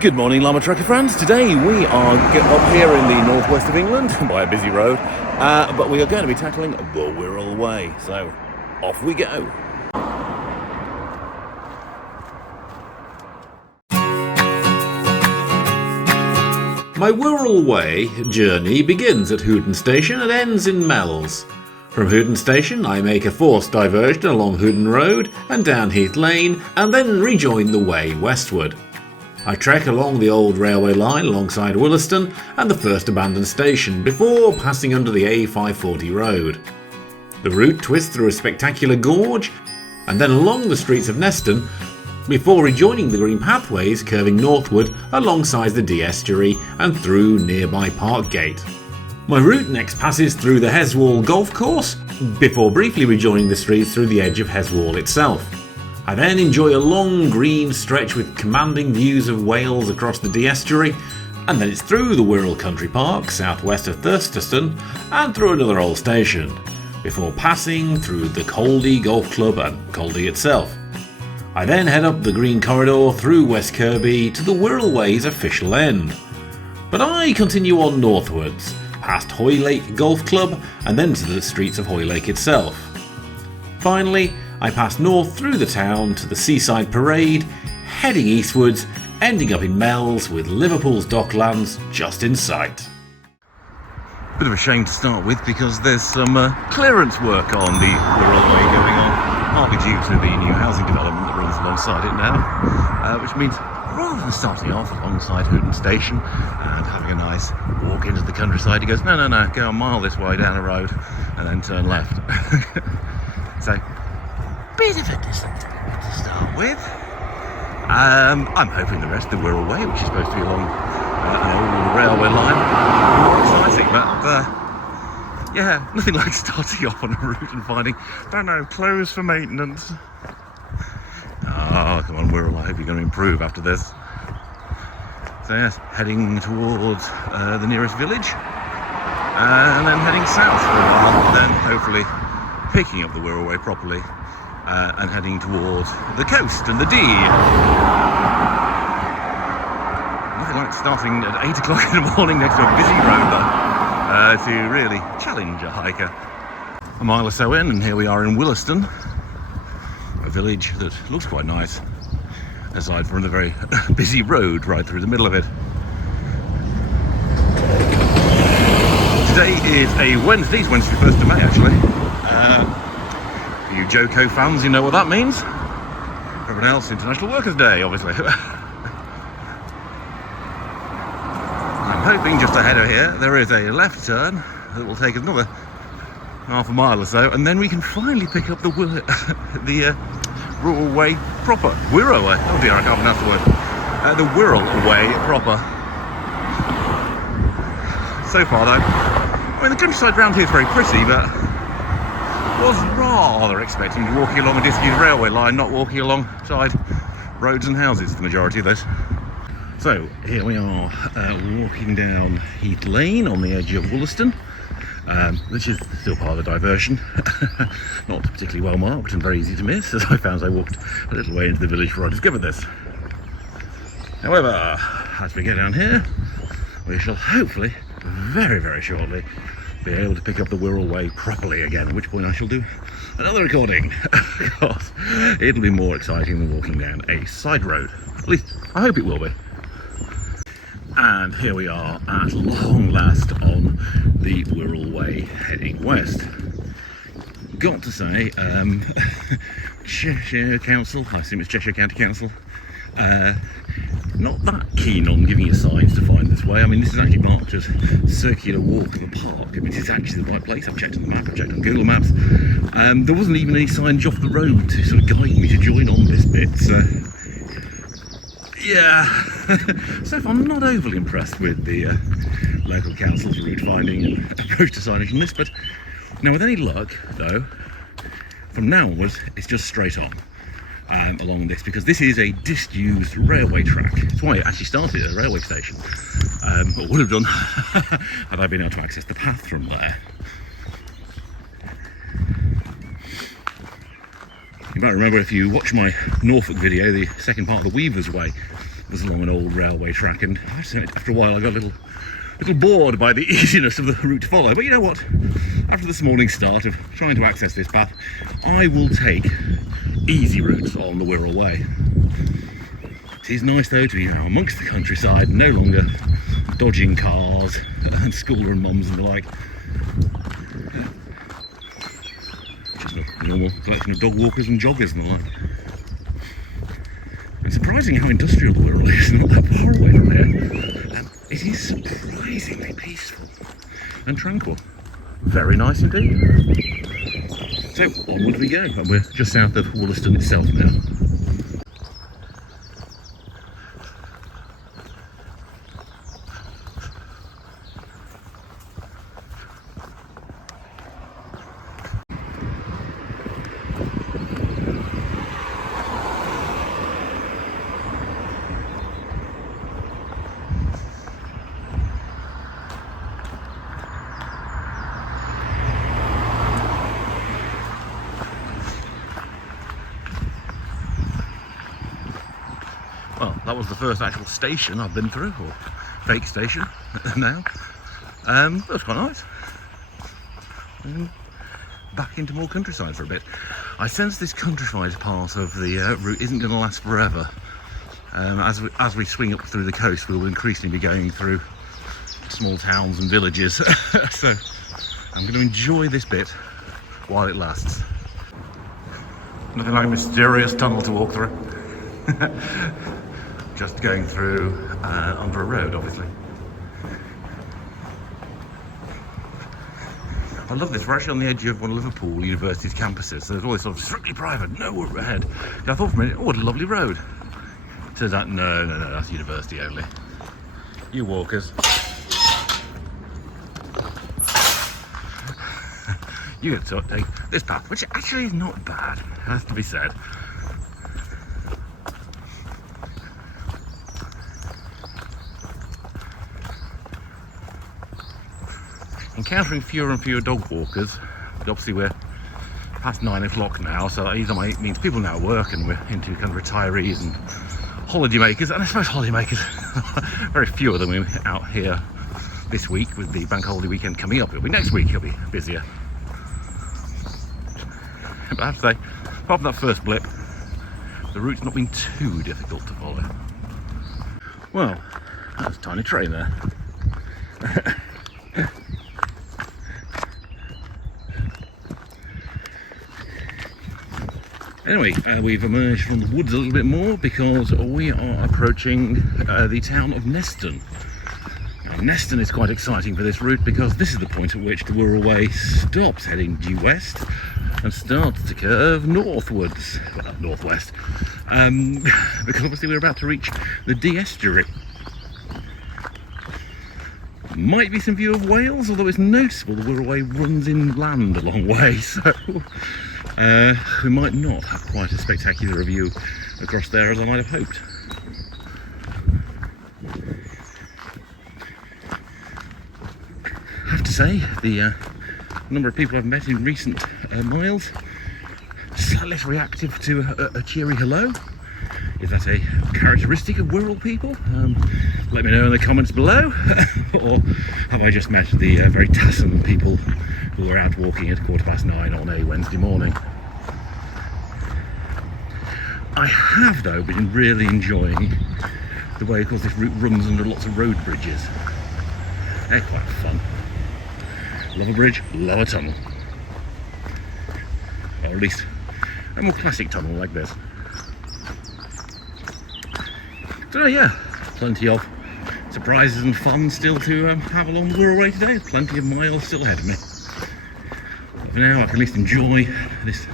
Good morning, Llama Trucker friends. Today we are up here in the northwest of England by a busy road, but we are going to be tackling the Wirral Way. So, off we go. My Wirral Way journey begins at Hooton Station and ends in Meols. From Hooton Station I make a forced diversion along Hooton Road and down Heath Lane and then rejoin the way westward. I trek along the old railway line alongside Willaston and the first abandoned station before passing under the A540 road. The route twists through a spectacular gorge and then along the streets of Neston before rejoining the green pathways curving northward alongside the Dee Estuary and through nearby Parkgate. My route next passes through the Heswall golf course before briefly rejoining the streets through the edge of Heswall itself. I then enjoy a long green stretch with commanding views of Wales across the Dee Estuary, and then it's through the Wirral Country Park southwest of Thurstaston and through another old station, before passing through the Coldy Golf Club and Coldy itself. I then head up the green corridor through West Kirby to the Wirral Way's official end. But I continue on northwards, past Hoylake Golf Club and then to the streets of Hoylake itself. Finally, I pass north through the town to the Seaside Parade, heading eastwards, ending up in Meols with Liverpool's Docklands just in sight. Bit of a shame to start with because there's some clearance work on the Wirral Way going on, partly due to the new housing development that runs alongside it now, which means rather than starting off alongside Hooton Station and having a nice walk into the countryside, he goes, no, go a mile this way down the road and then turn left. So, bit of a distance to start with. I'm hoping the rest of the Wirral Way, which is supposed to be along an old railway line, more exciting, but yeah, nothing like starting off on a route and finding, don't know, closed for maintenance. Oh, come on Wirral, I hope you're going to improve after this. So yes, heading towards the nearest village, and then heading south for a while, then hopefully picking up the Wirral Way properly. And heading towards the coast and the Dee. Nothing like starting at 8 o'clock in the morning next to a busy road though, to really challenge a hiker. A mile or so in and here we are in Willaston, a village that looks quite nice, aside from the very busy road right through the middle of it. Today is a Wednesday, it's Wednesday 1st of May actually. You Joko fans, you know what that means. Everyone else, International Workers' Day, obviously. I'm hoping just ahead of here there is a left turn that will take us another half a mile or so, and then we can finally pick up the Wirral Way proper. Wirral Way. Oh dear, I can't pronounce the word. The Wirral Way proper. So far though, I mean the countryside round here is very pretty, but was rather expecting to be walking along a disused railway line, not walking alongside roads and houses, the majority of those. So here we are walking down Heath Lane on the edge of Willaston, which is still part of the diversion. Not particularly well marked and very easy to miss, as I found as I walked a little way into the village before I discovered this. However, as we get down here, we shall hopefully very, very shortly be able to pick up the Wirral Way properly again, at which point I shall do another recording. Of course, it'll be more exciting than walking down a side road. At least, I hope it will be. And here we are at long last on the Wirral Way heading west. Got to say, Cheshire Council, I assume it's Cheshire County Council, not that keen on giving you signs to find this way. I mean, this is actually marked as circular walk of the park. I mean, it's actually the right place. I've checked on the map, I've checked on Google Maps. There wasn't even any signage off the road to sort of guide me to join on this bit. So, yeah, so far I'm not overly impressed with the local council's route finding and approach to signage on this. But now, with any luck, though, from now onwards, it's just straight on. Along this, because this is a disused railway track. That's why it actually started at a railway station, or would have done had I been able to access the path from there. You might remember if you watch my Norfolk video, the second part of the Weaver's Way, was along an old railway track, and after a while I got a little bored by the easiness of the route to follow. But you know what? After this morning's start of trying to access this path, I will take easy routes on the Wirral Way. It is nice though to be amongst the countryside, no longer dodging cars and school run mums and the like. Just a normal collection of dog walkers and joggers and the like. It's surprising how industrial the Wirral is, not that far away from here. It is surprisingly peaceful and tranquil. Very nice indeed. So onward we go, and we're just south of Willaston itself now. Well, that was the first actual station I've been through, or fake station now. That was quite nice. Back into more countryside for a bit. I sense this countryside part of the route isn't going to last forever. As we swing up through the coast, we'll increasingly be going through small towns and villages. So I'm going to enjoy this bit while it lasts. Nothing like a mysterious tunnel to walk through. Just going through under a road, obviously. I love this. We're actually on the edge of one of Liverpool University's campuses, so there's always sort of strictly private, no overhead. I thought for a minute, oh, what a lovely road. Turns out, no, that's university only. You walkers. You get to take this path, which actually is not bad, has to be said. Encountering fewer and fewer dog walkers. Obviously we're past 9 o'clock now, so either means people now work and we're into kind of retirees and holiday makers, and I suppose holiday makers, very few of them are out here this week with the bank holiday weekend coming up. It'll be next week, it'll be busier. But I have to say, apart from that first blip, the route's not been too difficult to follow. Well, that's a tiny train there. Anyway, we've emerged from the woods a little bit more because we are approaching the town of Neston. Now, Neston is quite exciting for this route because this is the point at which the Wirral Way stops heading due west and starts to curve northwards, well, northwest, because obviously we're about to reach the Dee Estuary. Might be some view of Wales, although it's noticeable the Wirral Way runs inland a long way, so we might not have quite as spectacular a view across there as I might have hoped. I have to say, the number of people I've met in recent miles, slightly less reactive to a cheery hello. Is that a characteristic of Wirral people? Let me know in the comments below. Or have I just met the very taciturn people who are out walking at 9:15 on a Wednesday morning? I have, though, been really enjoying the way, of course, this route runs under lots of road bridges. They're quite fun. Love a bridge, love a tunnel. Or at least a more classic tunnel like this. So yeah, plenty of surprises and fun still to have along the Wirral Way today. There's plenty of miles still ahead of me. But for now I can at least enjoy this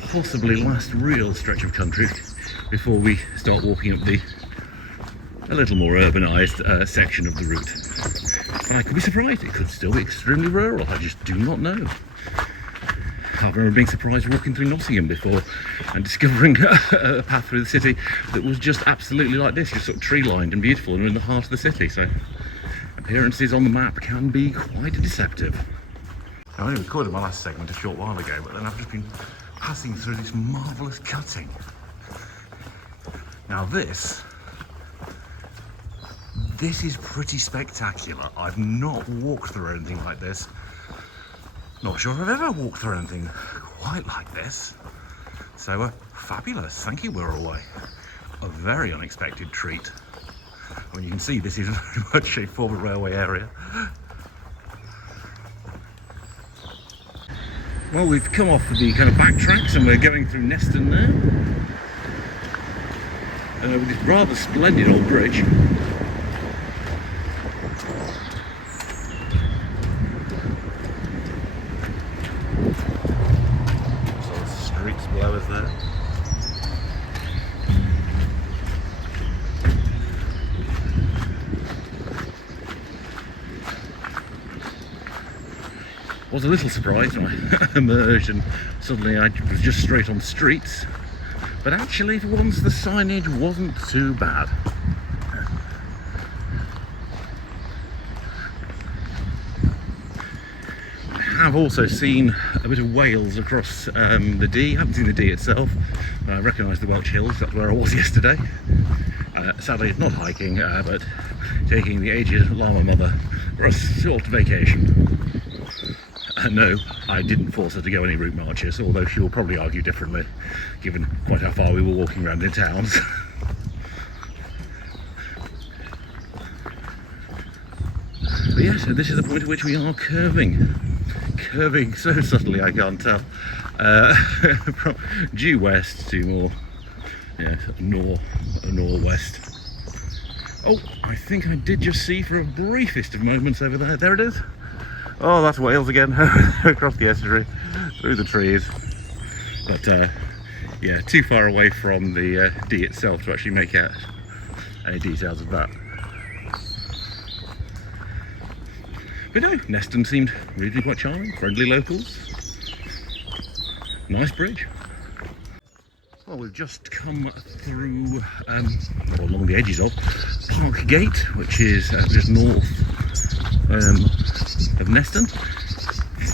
possibly last real stretch of country before we start walking up the a little more urbanised section of the route. And I could be surprised, it could still be extremely rural, I just do not know. I remember being surprised walking through Nottingham before and discovering a path through the city that was just absolutely like this, just sort of tree-lined and beautiful, and we're in the heart of the city, so appearances on the map can be quite deceptive. I only recorded my last segment a short while ago, but then I've just been passing through this marvellous cutting. Now this this is pretty spectacular. I've not walked through anything like this. Not sure I've ever walked through anything quite like this. So fabulous, thank you Wirral Way. A very unexpected treat. I mean, you can see this is very much a former railway area. Well, we've come off the kind of back tracks and we're going through Neston now. With this rather splendid old bridge. Sort of streets below us there. Was a little surprised when I emerged and suddenly I was just straight on the streets. But actually, for once, the signage wasn't too bad. I have also seen a bit of Wales across the Dee. I haven't seen the Dee itself. I recognise the Welsh Hills, that's where I was yesterday. Sadly, not hiking, but taking the aged llama mother for a short vacation. No, I didn't force her to go any route marches, although she will probably argue differently, given quite how far we were walking around in towns. But yes, this is the point at which we are curving. Curving so subtly I can't tell. From due west to more, northwest. Oh, I think I did just see for a briefest of moments over there. There it is. Oh, that's Wales again, across the estuary, through the trees. But yeah, too far away from the Dee itself to actually make out any details of that. But no, Neston seemed really quite charming, friendly locals. Nice bridge. Well, we've just come through, or along the edges of, Parkgate, which is just north of Neston.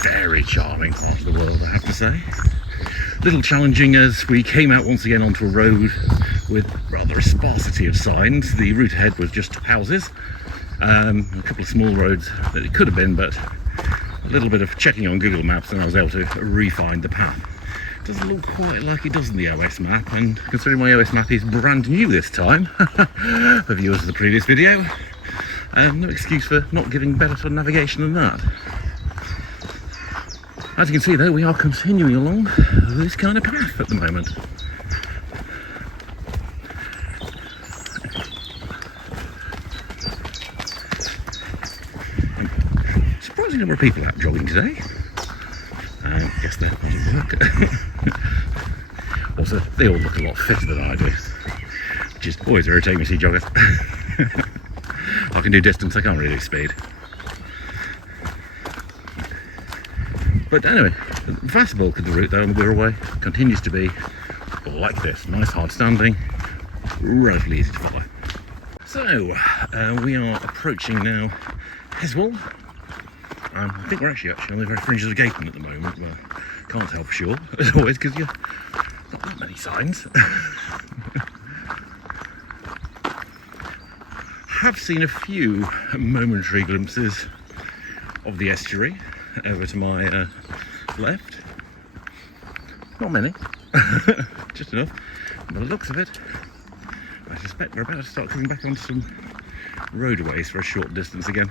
Very charming part of the world, I have to say. Little challenging as we came out once again onto a road with rather a sparsity of signs. The route ahead was just houses, a couple of small roads that it could have been, but a little bit of checking on Google Maps and I was able to re-find the path. It doesn't look quite like it does in the OS map, and considering my OS map is brand new this time, for viewers of the previous video, no excuse for not giving better sort of navigation than that. As you can see though, we are continuing along this kind of path at the moment. Surprising number of people out jogging today. I guess they're not at work. Also, they all look a lot fitter than I do, which is always irritating to see joggers. I can do distance, I can't really do speed. But anyway, the vast bulk of the route though on the Wirral Way continues to be like this, nice hard standing, relatively easy to follow. So, we are approaching now Heswall. I think we're actually on the very fringes of Gayton at the moment, but can't tell for sure, as always, because you've not that many signs. Have seen a few momentary glimpses of the estuary over to my left. Not many, just enough. By the looks of it, I suspect we're about to start coming back onto some roadways for a short distance again.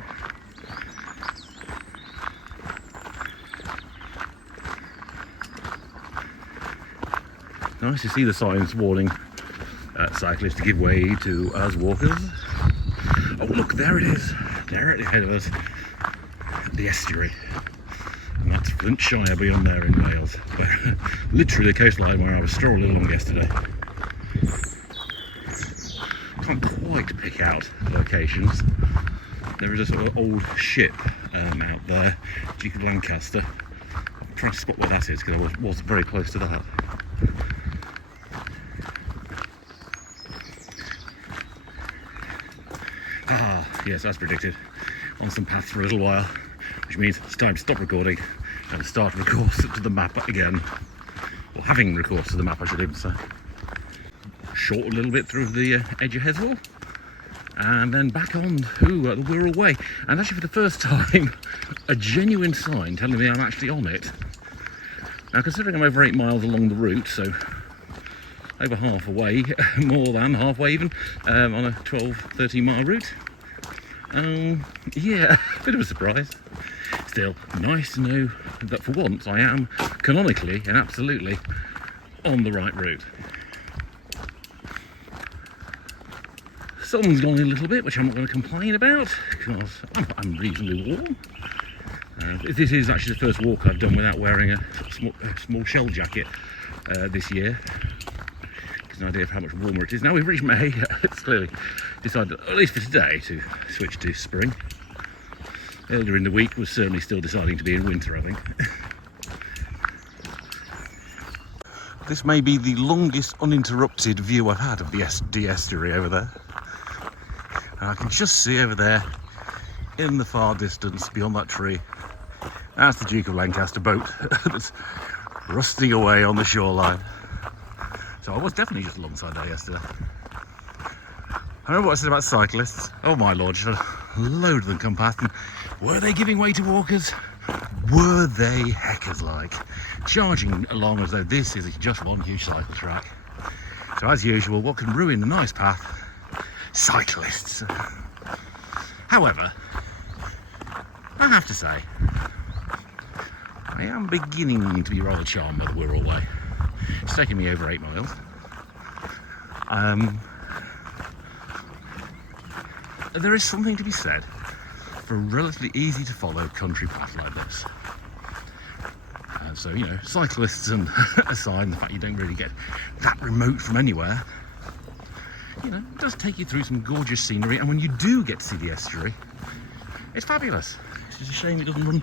Nice to see the signs warning cyclists to give way to us walkers. Oh look, there it is, directly ahead of us, the estuary. And that's Flintshire beyond there in Wales, literally the coastline where I was strolling along yesterday. Can't quite pick out locations. There is a sort of old ship out there, Duke of Lancaster. I'm trying to spot where that is because I was very close to that. Yes, as predicted, on some paths for a little while, which means it's time to stop recording and start recourse to the map again. Or having recourse to the map, I should even say. Short a little bit through the edge of Heswall, and then back on to the Wirral Way. And actually for the first time, a genuine sign telling me I'm actually on it. Now considering I'm over 8 miles along the route, so over half away, more than halfway even, on a 12-13 mile route. Yeah, a bit of a surprise. Still, nice to know that for once I am canonically and absolutely on the right route. Sun's gone in a little bit, which I'm not going to complain about because I'm reasonably warm. This is actually the first walk I've done without wearing a small shell jacket this year. Gives an idea of how much warmer it is. Now we've reached May, it's clearly decided, at least for today, to switch to spring. Earlier in the week was certainly still deciding to be in winter, I think. This may be the longest uninterrupted view I've had of the Dee Estuary over there. And I can just see over there, in the far distance, beyond that tree, that's the Duke of Lancaster boat that's rusting away on the shoreline. So I was definitely just alongside there yesterday. I remember what I said about cyclists. Oh my lord, just had a load of them come past, and were they giving way to walkers? Were they heckers like? Charging along as though this is just one huge cycle track. So as usual, what can ruin a nice path? Cyclists. However, I have to say, I am beginning to be rather charmed by the Wirral Way. It's taken me over 8 miles. There is something to be said for a relatively easy to follow country path like this. So, you know, cyclists and aside, the fact you don't really get that remote from anywhere, you know, it does take you through some gorgeous scenery, and when you do get to see the estuary, it's fabulous. It's just a shame it doesn't run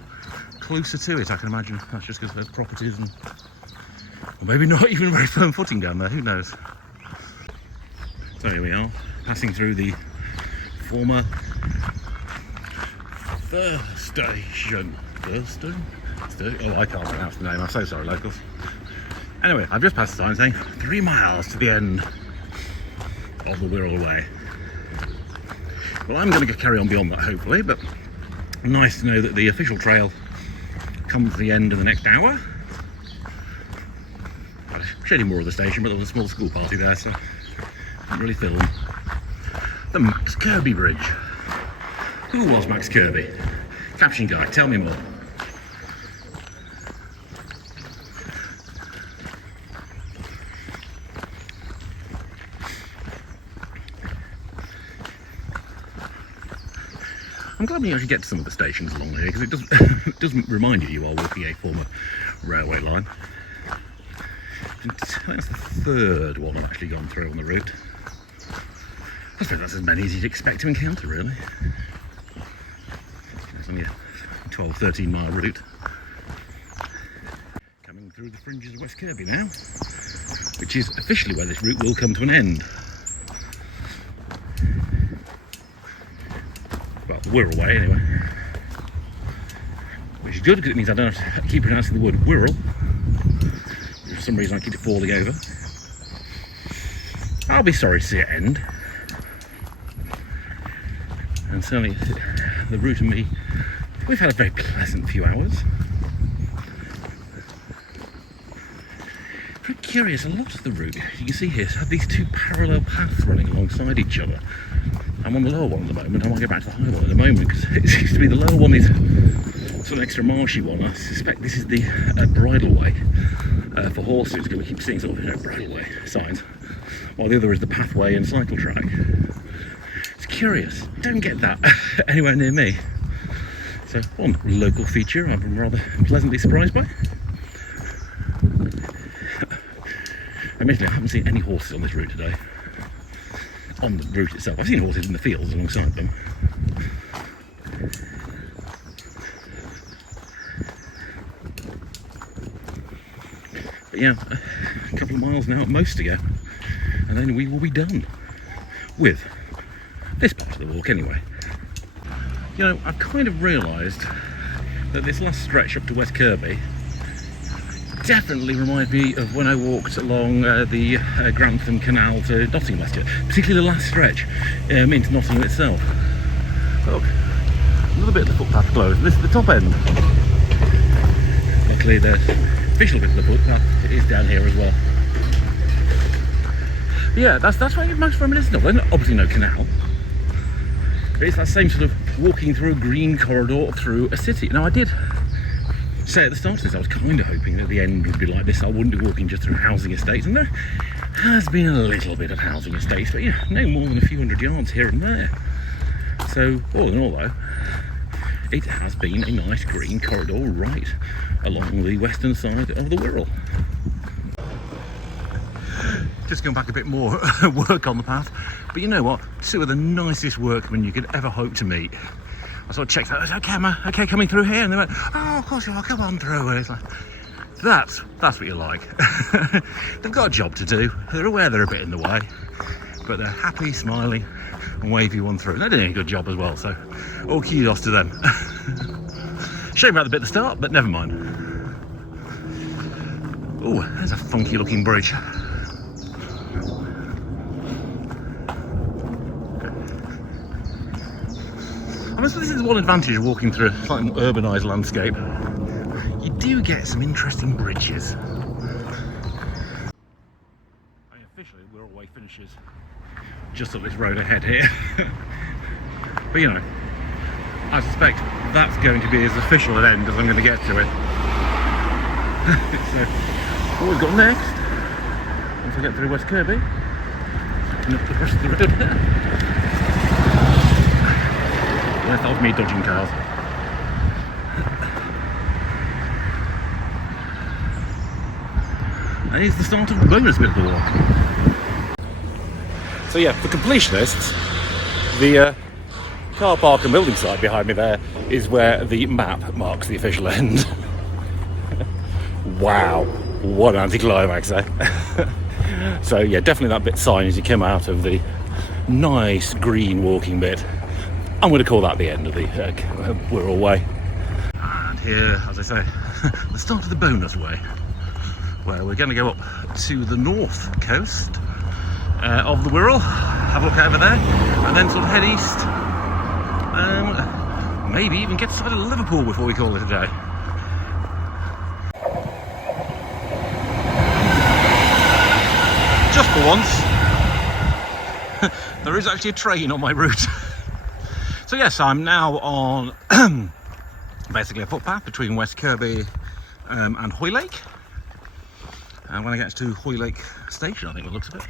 closer to it. I can imagine that's just because there's properties and, or maybe not even very firm footing down there, who knows. So here we are, passing through the former Thurstaston. Oh, I can't pronounce the name, I'm so sorry, locals. Anyway, I've just passed the sign saying 3 miles to the end of the Wirral Way. Well, I'm going to carry on beyond that, hopefully, but nice to know that the official trail comes to the end in the next hour. I showed you more of the station, but there was a small school party there, so I didn't really film. The Max Kirby Bridge. Who was Max Kirby? Caption guy, tell me more. I'm glad when you actually get to some of the stations along here, because it doesn't remind you are walking a former railway line. And that's the third one I've actually gone through on the route. I suppose that's as many as you'd expect to encounter, really. It's only a 12-13 mile route. Coming through the fringes of West Kirby now, which is officially where this route will come to an end. Well, the Wirral Way anyway. Which is good because it means I don't have to keep pronouncing the word Wirral. For some reason I keep it falling over. I'll be sorry to see it end. And certainly the route and me, we've had a very pleasant few hours. Very curious, a lot of the route, you can see here, have these two parallel paths running alongside each other. I'm on the lower one at the moment. I might go back to the higher one at the moment because it seems to be the lower one is sort of an extra marshy one. I suspect this is the bridle way for horses, because we keep seeing sort of, you know, bridle way signs, while the other is the pathway and cycle track. It's curious. Don't get that anywhere near me. So one local feature I've been rather pleasantly surprised by. Admittedly, I haven't seen any horses on this route today. On the route itself. I've seen horses in the fields alongside them. But yeah, a couple of miles now at most to go, and then we will be done with this part of the walk anyway. You know, I've kind of realised that this last stretch up to West Kirby definitely reminds me of when I walked along the Grantham Canal to Nottingham last year, particularly the last stretch into Nottingham itself. Look, another bit of the footpath closed. This is the top end. Luckily the official bit of the footpath is down here as well. But yeah, that's where most reminiscent of. There's obviously no canal, but it's that same sort of walking through a green corridor through a city. Now I did say at the start of this I was kind of hoping that the end would be like this. I wouldn't be walking just through housing estates, and there has been a little bit of housing estates, but yeah, no more than a few hundred yards here and there. So all in all though, it has been a nice green corridor right along the western side of the Wirral. Just going back a bit more work on the path, but you know what, two of the nicest workmen you could ever hope to meet. I sort of checked out, I said, okay, am I okay coming through here? And they went, oh, of course you are, come on through. And it's like, that's what you like. They've got a job to do. They're aware they're a bit in the way, but they're happy, smiling, and wave you on through. They're doing a good job as well, so all kudos to them. Shame about the bit at the start, but never mind. Oh, there's a funky looking bridge. I mean, so this is one advantage of walking through a slightly more urbanised landscape. You do get some interesting bridges. I mean, officially, Wirral Way finishes just up this road ahead here. But you know, I suspect that's going to be as official an end as I'm going to get to it. So, what we've got next, once I get through West Kirby, and up the rest of the road there. That was me dodging cars. And here's the start of the bonus bit of the walk. So yeah, for completionists, the car park and building site behind me there is where the map marks the official end. Wow, what an anticlimax, eh? So yeah, definitely that bit sign as you come out of the nice green walking bit. I'm going to call that the end of the Wirral Way. And here, as I say, the start of the bonus way, where we're going to go up to the north coast of the Wirral, have a look over there, and then sort of head east, maybe even get to the side of Liverpool before we call it a day. Just for once, there is actually a train on my route. So yes, I'm now on basically a footpath between West Kirby and Hoylake. And when I get to Hoylake Station, I think it looks of it,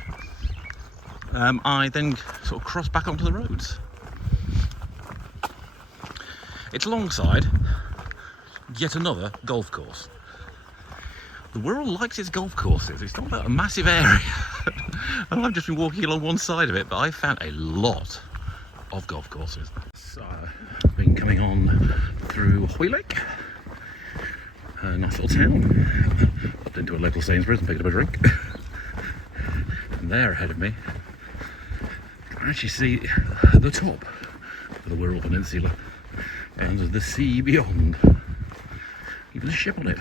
I then sort of cross back onto the roads. It's alongside yet another golf course. The Wirral likes its golf courses. It's not a massive area. And I've just been walking along one side of it, but I've found a lot of golf courses. So I've been coming on through Hoylake, a nice little town. Popped into a local Sainsbury's and picked up a drink. And there ahead of me, you can actually see the top of the Wirral Peninsula and the sea beyond. Even a ship on it.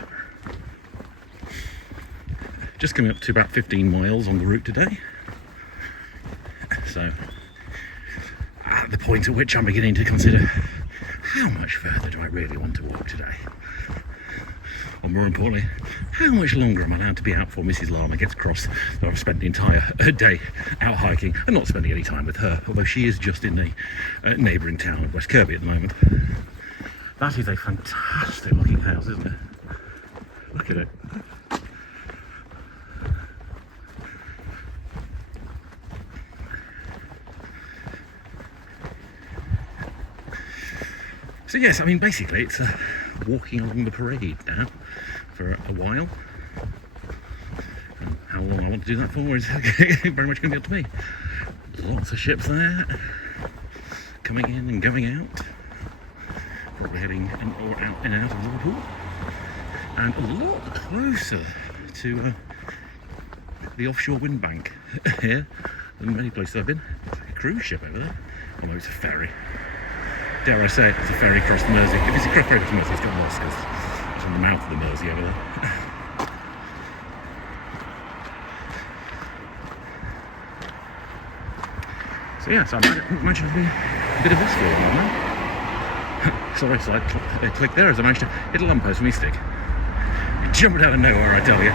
Just coming up to about 15 miles on the route today. So at the point at which I'm beginning to consider how much further do I really want to walk today, or more importantly, how much longer am I allowed to be out before Mrs. Llama gets across that I've spent the entire day out hiking and not spending any time with her, although she is just in the neighbouring town of West Kirby at the moment. That is a fantastic looking house, isn't it? Look at it. So yes, I mean basically it's walking along the parade now for a while. And how long I want to do that for is very much going to be up to me. Lots of ships there, coming in and going out. Probably heading in and out of Liverpool. And a lot closer to the offshore wind bank here than many places I've been. It's a cruise ship over there, although it's a ferry. Dare I say it's a ferry across the Mersey. If it's a ferry across the Mersey, it's got lost because it's on the mouth of the Mersey over there. So yeah, so I managed to be a bit of this for you, man. Sorry, so I clicked there as I managed to hit a lamppost with my stick. It jumped out of nowhere, I tell you.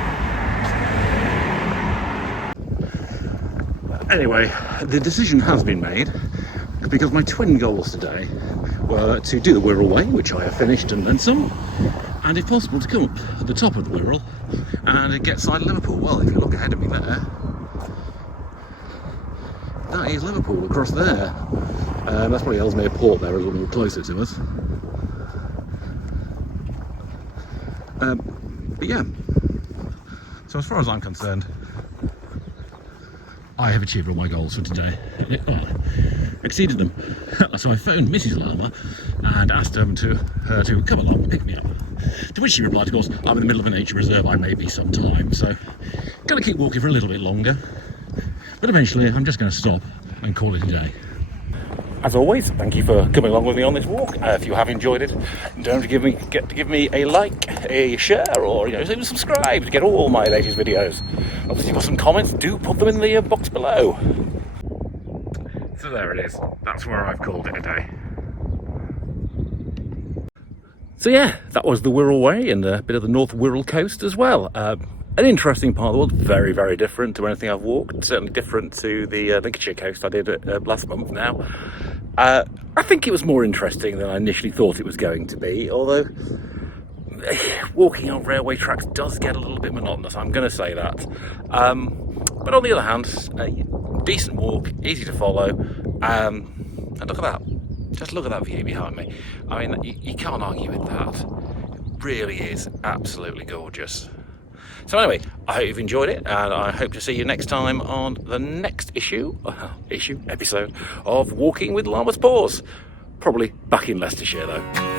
Anyway, the decision has been made because my twin goals today were to do the Wirral Way, which I have finished and then some, and if possible to come up at the top of the Wirral and get side Liverpool. Well, if you look ahead of me there, that is Liverpool across there. That's probably Ellesmere Port there, a little closer to us. But yeah, so as far as I'm concerned, I have achieved all my goals for today. Exceeded them. So I phoned Mrs. Llama and asked her to come along and pick me up. To which she replied, of course, I'm in the middle of a nature reserve, I may be some time, so gonna keep walking for a little bit longer. But eventually I'm just going to stop and call it a day. As always, thank you for coming along with me on this walk. If you have enjoyed it, don't forget to give me a like, a share, or even subscribe to get all my latest videos. Obviously, if you've got some comments, do put them in the box below. So there it is. That's where I've called it a day. So yeah, that was the Wirral Way and a bit of the North Wirral coast as well. An interesting part of the world, very, very different to anything I've walked, certainly different to the Lincolnshire coast I did last month now. I think it was more interesting than I initially thought it was going to be, although walking on railway tracks does get a little bit monotonous, I'm going to say that. But on the other hand, decent walk, easy to follow, and look at that. Just look at that view behind me. I mean, you can't argue with that. It really is absolutely gorgeous. So anyway, I hope you've enjoyed it, and I hope to see you next time on the next episode of Walking with Llama Paws. Probably back in Leicestershire though.